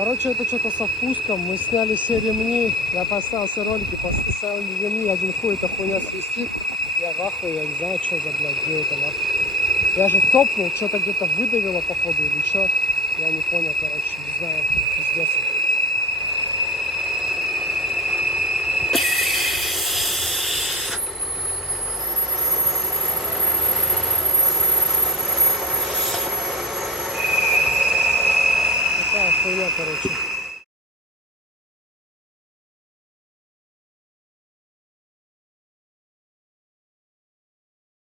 Короче, это что-то со впуском. Мы сняли все ремни. Я поставил все ролики, поставил ремни. Один хуй, эта хуйня свистит. Я в ахуе, я не знаю, что за, блядь, где это, нахуй. Я же топнул, что-то где-то выдавило, походу, или что. Я не понял, короче, не знаю. Пиздец. Такая хуйня, короче.